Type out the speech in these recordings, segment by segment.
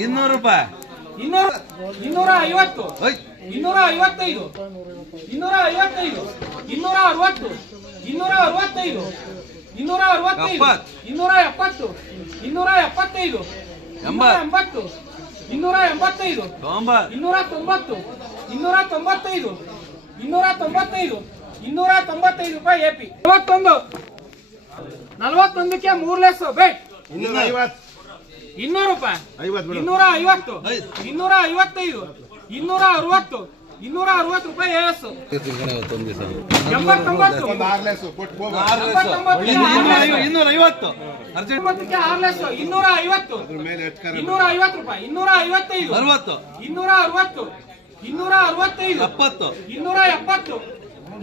ಇನ್ನೂರು ರೂಪಾಯಿ. ಇನ್ನೂರ ಇನ್ನೂರ ಐವತ್ತು. ಇನ್ನೂರ ಐವತ್ತೈದು. ಇನ್ನೂರ ಐವತ್ತೈದು. ಇನ್ನೂರ ಅರವತ್ತು. ಇನ್ನೂರ ಅರವತ್ತೈದು. ಇನ್ನೂರ ಅರವತ್ತೈದು. ಇನ್ನೂರ ಎಪ್ಪತ್ತು. ಇನ್ನೂರ ಎಪ್ಪತ್ತೈದು. ಎಂಬತ್ತು. ಇನ್ನೂರ ಎಂಬತ್ತೈದು. ಇನ್ನೂರ ತೊಂಬತ್ತು. ಇನ್ನೂರ ತೊಂಬತ್ತೈದು. ಇನ್ನೂರ ತೊಂಬತ್ತೈದು. ಇನ್ನೂರ ತೊಂಬತ್ತೈದು ರೂಪಾಯಿ ಎ ಪಿ ನಲವತ್ತೊಂದು. ನಲವತ್ತೊಂದಕ್ಕೆ ಮೂರ್ ಲೆಸ್ ಬೇಟ್ ಇನ್ನೂರ ಐವತ್ತು. ಇನ್ನೂರು ರೂಪಾಯಿ. ಇನ್ನೂರ ಐವತ್ತು. ಇನ್ನೂರ ಐವತ್ತೈದು. ಇನ್ನೂರ ಅರವತ್ತು. ಇನ್ನೂರ ಅರವತ್ತು ರೂಪಾಯಿ ಏಸು ಎಂಬತ್ತೊಂಬತ್ತು. ಇನ್ನೂರ ಐವತ್ತು. ಅರ್ಜೆಂಟ್. ಎಂಬತ್ತಕ್ಕೆ ಆರು ಲೆಸ್. ಇನ್ನೂರ ಐವತ್ತು. ಇನ್ನೂರ ಐವತ್ತು ರೂಪಾಯಿ. ಇನ್ನೂರ ಐವತ್ತೈದು. ಅರವತ್ತು. ಇನ್ನೂರ ಅರವತ್ತು. ಇನ್ನೂರ ಅರವತ್ತೈದು. ಎಪ್ಪತ್ತು. ಇನ್ನೂರ ಎಪ್ಪತ್ತು.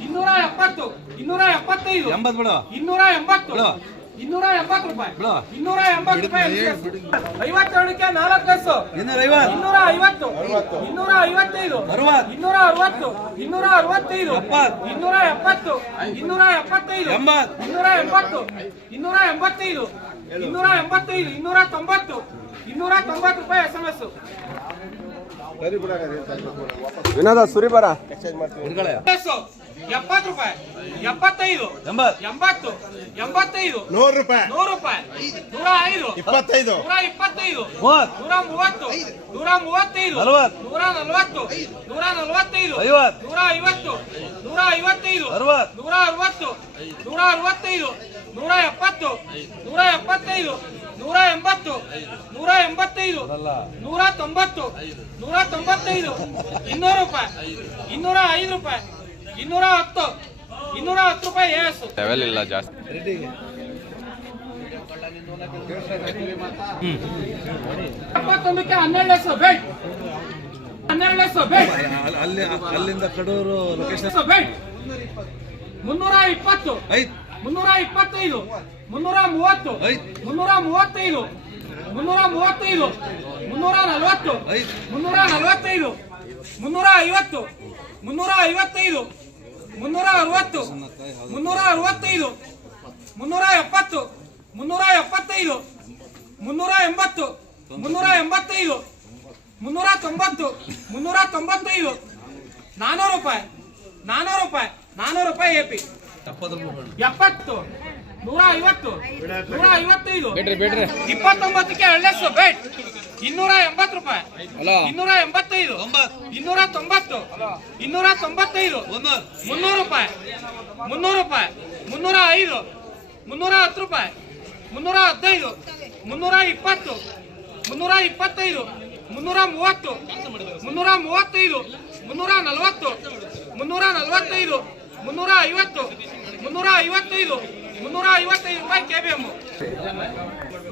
ಇನ್ನೂರ ಎಪ್ಪತ್ತು. ಇನ್ನೂರ ಎಪ್ಪತ್ತೈದು. ಎಂಬತ್ತು ಇನ್ನೂರ ಎಂಬತ್ತು. ಇನ್ನೂರ ಎಂಬತ್ತು ರೂಪಾಯಿ. ಇನ್ನೂರ ಎಂಬತ್ತು ರೂಪಾಯಿ LCS. ಐವತ್ತೆರಡಕ್ಕೆ ನಾಲ್ಕು ಲಕ್ಷ ಇನ್ನೂರ ಐವತ್ತು. ಇನ್ನೂರ ಐವತ್ತು. ಇನ್ನೂರ ಐವತ್ತೈದು ಅರವತ್ತು. ಇನ್ನೂರ ಅರವತ್ತು ಇನ್ನೂರ ಅರವತ್ತೈದು ಇನ್ನೂರ ಎಪ್ಪತ್ತು. ಇನ್ನೂರ ಎಪ್ಪತ್ತೈದು ಎಂಬತ್ತು ಇನ್ನೂರ ಎಂಬತ್ತು. ಇನ್ನೂರ ಎಂಬತ್ತೈದು ಇನ್ನೂರ ಎಂಬತ್ತೈದು ಇನ್ನೂರ ತೊಂಬತ್ತು ಇನ್ನೂರ ತೊಂಬತ್ತು ರೂಪಾಯಿ ಎಸ್ ಎಂ ಎಸ್ ವಿನೋದ ಸುರಿಬಾರ ಎಪ್ಪತ್ತು ರೂಪಾಯಿ ಎಪ್ಪತ್ತೈದು ಎಂಬತ್ತು. ಎಂಬತ್ತು ಎಂಬತ್ತೈದು ನೂರು ರೂಪಾಯಿ. ನೂರು ರೂಪಾಯಿ ನೂರ ಐದು ಇಪ್ಪತ್ತೈದು. ನೂರ ಇಪ್ಪತ್ತೈದು ನೂರ ಮೂವತ್ತು ನೂರ ಮೂವತ್ತೈದು. ನೂರ ನಲವತ್ತು ನೂರ ನಲವತ್ತೈದು ಐವತ್ತು. ನೂರ ಐವತ್ತು ನೂರ ಐವತ್ತೈದು ಅರವತ್ತು. ನೂರ ಅರವತ್ತು ನೂರ ಅರವತ್ತೈದು ನೂರ ಎಪ್ಪತ್ತು ನೂರ ಎಪ್ಪತ್ತೈದು ನೂರ ಎಂಬತ್ತು ನೂರ ಎಂಬತ್ತೈದು ನೂರ ತೊಂಬತ್ತು ನೂರ ತೊಂಬತ್ತೈದು ಇನ್ನೂರು ರೂಪಾಯಿ ಇನ್ನೂರ ಐದು ರೂಪಾಯಿ ಇನ್ನೂರ ಹತ್ತು ಇನ್ನೂರ ಹತ್ತು ರೂಪಾಯಿ ಏಸು. ಲೆವೆಲ್ ಇಲ್ಲ ಜಾಸ್ತಿ. ಎಪ್ಪತ್ತೊಂದಕ್ಕೆ ಹನ್ನೆರಡು ಲಕ್ಷ ಬೇಟ್ ಹನ್ನೆರಡು ಲಕ್ಷ ಬೇಟ್ ಅಲ್ಲಿ ಅಲ್ಲಿಂದ ಕಡೂರು ಲೊಕೇಶನ್ ಬೇಟ್ ಮುನ್ನೂರ ಇಪ್ಪತ್ತು. ಐತ್ ಮುನ್ನೂರ ಇಪ್ಪತ್ತೈದು ಮುನ್ನೂರ ಮೂವತ್ತು ಮುನ್ನೂರ ಮೂವತ್ತೈದು ಮುನ್ನೂರ ಮೂವತ್ತೈದು ಮುನ್ನೂರ ನಲವತ್ತು ಮುನ್ನೂರ ನಲವತ್ತೈದು ಮುನ್ನೂರ ಐವತ್ತು ಮುನ್ನೂರ ಐವತ್ತೈದು ಮುನ್ನೂರ ಅರವತ್ತು ಮುನ್ನೂರ ಅರವತ್ತೈದು ಮುನ್ನೂರ ಎಪ್ಪತ್ತು ಮುನ್ನೂರ ಎಪ್ಪತ್ತೈದು ಮುನ್ನೂರ ಎಂಬತ್ತು ಮುನ್ನೂರ ಎಂಬತ್ತೈದು ಮುನ್ನೂರ ತೊಂಬತ್ತು ಮುನ್ನೂರ ತೊಂಬತ್ತೈದು ನಾನ್ನೂರು ರೂಪಾಯಿ ನಾನೂರು ರೂಪಾಯಿ ನಾನ್ನೂರು ರೂಪಾಯಿ ಎ ಪಿ. ಎಪ್ಪತ್ತು ನೂರ ಐವತ್ತು ನೂರ ಐವತ್ತೈದು ಇಪ್ಪತ್ತೊಂಬತ್ತಕ್ಕೆ ಎಳ್ಳೆಸು ಬೇಟ್ ಇನ್ನೂರ ಎಂಬತ್ತು ರೂಪಾಯಿ. ಇನ್ನೂರ ಎಂಬತ್ತೈದು. ಇನ್ನೂರ ತೊಂಬತ್ತು. ಇನ್ನೂರ ತೊಂಬತ್ತೈದು. ಮುನ್ನೂರು ರೂಪಾಯಿ. ಮುನ್ನೂರು ರೂಪಾಯಿ. ಮುನ್ನೂರ ಐದು. ಮುನ್ನೂರ ಹತ್ತು ರೂಪಾಯಿ. ಮುನ್ನೂರ ಹದಿನೈದು. ಮುನ್ನೂರ ಇಪ್ಪತ್ತು. ಮುನ್ನೂರ ಇಪ್ಪತ್ತೈದು. ಮುನ್ನೂರ ಮೂವತ್ತು. ಮುನ್ನೂರ ಮೂವತ್ತೈದು. ಮುನ್ನೂರ ನಲವತ್ತು. ಮುನ್ನೂರ ನಲವತ್ತೈದು. ಮುನ್ನೂರ ಐವತ್ತು. ಮುನ್ನೂರ ಐವತ್ತೈದು ಮುನ್ನೂರ ಐವತ್ತೈದು ರೂಪಾಯಿ ಕೆ ಬಿ ಎಂ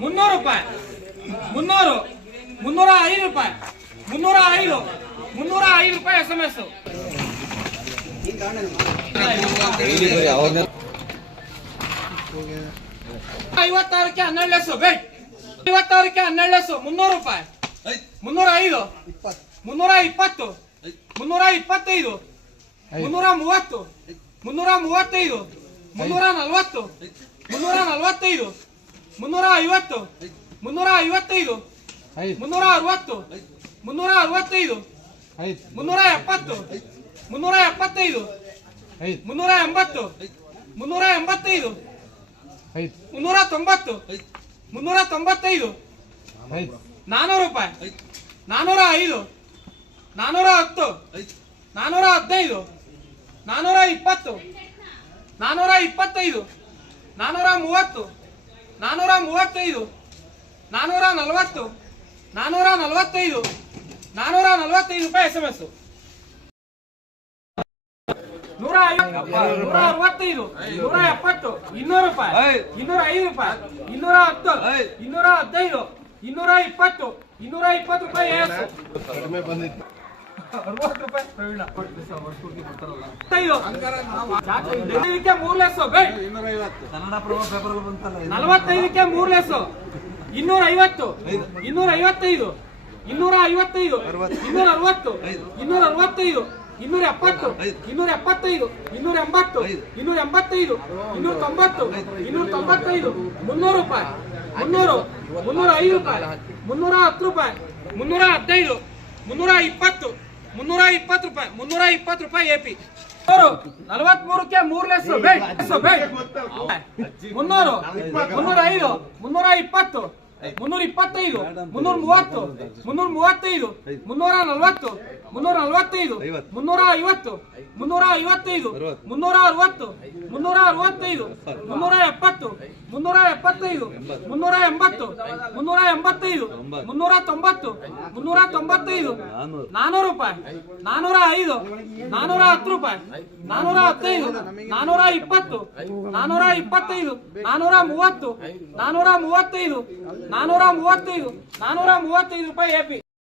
ಮುನ್ನೂರು ರೂಪಾಯಿ ಮುನ್ನೂರು ಮುನ್ನೂರ ಐದು ರೂಪಾಯಿ ಮುನ್ನೂರ ಐದು ಮುನ್ನೂರ ಐದು ರೂಪಾಯಿ ಎಸ್ ಎಂ ಎಸ್ ಐವತ್ತಾರಕ್ಕೆ ಹನ್ನೆರಡು ಲೆಸ್ಸು ಬೇಟ್ ಐವತ್ತಾರಕ್ಕೆ ಹನ್ನೆರಡು ಲೆಸ್ಸು ಮುನ್ನೂರು ರೂಪಾಯಿ ಐತ್ ಮುನ್ನೂರ ಐದು ಮುನ್ನೂರ ಇಪ್ಪತ್ತು ಮುನ್ನೂರ ಇಪ್ಪತ್ತೈದು ಮುನ್ನೂರ ಮೂವತ್ತು ಮುನ್ನೂರ ಮೂವತ್ತೈದು ಮುನ್ನೂರ ನಲವತ್ತು. ಮುನ್ನೂರ ನಲವತ್ತೈದು. ಮುನ್ನೂರ ಐವತ್ತು. ಮುನ್ನೂರ ಐವತ್ತೈದು. ಮುನ್ನೂರ ಅರವತ್ತು. ಮುನ್ನೂರ ಅರವತ್ತೈದು. ಮುನ್ನೂರ ಎಪ್ಪತ್ತು. ಮುನ್ನೂರ ಎಪ್ಪತ್ತೈದು. ಮುನ್ನೂರ ಎಂಬತ್ತು. ಮುನ್ನೂರ ಎಂಬತ್ತೈದು. ಮುನ್ನೂರ ತೊಂಬತ್ತು. ಮುನ್ನೂರ ತೊಂಬತ್ತೈದು. ನಾನೂರು ರೂಪಾಯಿ. ನಾನೂರ ಐದು. ನಾನೂರ ಹತ್ತು. ಐತ್ ನಾನೂರ ಹದಿನೈದು. ನಾನೂರ ಇಪ್ಪತ್ತು. ನಾನೂರ ಇಪ್ಪತ್ತೈದು ನಾನೂರ ಮೂವತ್ತು ನಾನೂರ ಮೂವತ್ತೈದು ನಾನೂರ ನಲವತ್ತು ನಾನೂರ ನಲವತ್ತೈದು ನಾನೂರ ನಲವತ್ತೈದು ರೂಪಾಯಿ ಎಸ್ ಎಂ ಎಸ್ ನೂರ ನೂರ ಅರವತ್ತೈದು ನೂರ ಎಪ್ಪತ್ತು ಇನ್ನೂರು ರೂಪಾಯಿ. ಇನ್ನೂರ ಐದು ರೂಪಾಯಿ ಇನ್ನೂರ ಹತ್ತು. ಇನ್ನೂರ ಹದಿನೈದು ಇನ್ನೂರ ಇಪ್ಪತ್ತು ಇನ್ನೂರ ಇಪ್ಪತ್ತು ರೂಪಾಯಿ ಕಡಿಮೆ ಬಂದಿತ್ತು ಅರವತ್ತು ರೂಪಾಯಿ ಪ್ರವೀಣ ಮೂರ್ ಲೆಸ್ಸು ಬಂತಲ್ಲ ನಲವತ್ತೈದಕ್ಕೆ ಮೂರ್ ಲೆಸ್ಸು ಇನ್ನೂರ ಐವತ್ತು ಇನ್ನೂರ ಐವತ್ತೈದು ಇನ್ನೂರ ಐವತ್ತೈದು ಇನ್ನೂರ ಅರವತ್ತು ಇನ್ನೂರ ಅರವತ್ತೈದು ಇನ್ನೂರ ಎಪ್ಪತ್ತು ಇನ್ನೂರ ಎಪ್ಪತ್ತೈದು ಇನ್ನೂರ ಎಂಬತ್ತು ಇನ್ನೂರ ಎಂಬತ್ತೈದು ಇನ್ನೂರ ತೊಂಬತ್ತು ಇನ್ನೂರ ತೊಂಬತ್ತೈದು ಮುನ್ನೂರು ರೂಪಾಯಿ ಮುನ್ನೂರು ಮುನ್ನೂರ ಐದು. ರೂಪಾಯಿ ಮುನ್ನೂರ ಹತ್ತು ರೂಪಾಯಿ ಮುನ್ನೂರ ಹದಿನೈದು ಮುನ್ನೂರ ಇಪ್ಪತ್ತು ಮುನ್ನೂರ ಇಪ್ಪತ್ತು ರೂಪಾಯಿ, ಮುನ್ನೂರ ಇಪ್ಪತ್ತು ರೂಪಾಯಿ ಎಪಿ ನಲವತ್ಮೂರಕ್ಕೆ ಮೂರು ಲೆಸ್ ಮುನ್ನೂರು, ಮುನ್ನೂರ ಐದು, ಮುನ್ನೂರ ಇಪ್ಪತ್ತು. ಮುನ್ನೂರ ಇಪ್ಪತ್ತೈದು ಮುನ್ನೂರ ಮೂವತ್ತು ಮುನ್ನೂರ ಮೂವತ್ತೈದು ಮುನ್ನೂರ ನಲವತ್ತು ಮುನ್ನೂರ ನಲವತ್ತೈದು ಮುನ್ನೂರ ಐವತ್ತು ಮುನ್ನೂರ ಐವತ್ತೈದು ಮುನ್ನೂರ ಅರವತ್ತು ಮುನ್ನೂರ ಅರವತ್ತೈದು ಮುನ್ನೂರ ಎಪ್ಪತ್ತು ಮುನ್ನೂರ ಎಪ್ಪತ್ತೈದು ಮುನ್ನೂರ ಎಂಬತ್ತು ಮುನ್ನೂರ ಎಂಬತ್ತೈದು ಮುನ್ನೂರ ತೊಂಬತ್ತು ಮುನ್ನೂರ ತೊಂಬತ್ತೈದು ನಾನೂರು ರೂಪಾಯಿ ನಾನೂರ ಐದು ನಾನೂರ ಹತ್ತು ರೂಪಾಯಿ ನಾನೂರ ಹತ್ತೈದು ನಾನೂರ ಇಪ್ಪತ್ತು ನಾನೂರ ಇಪ್ಪತ್ತೈದು ನಾನೂರ ಮೂವತ್ತು ನಾನೂರ ಮೂವತ್ತೈದು ನಾನೂರ ಮೂವತ್ತೈದು ನಾನೂರ ಮೂವತ್ತೈದು ರೂಪಾಯಿ ಎಪಿ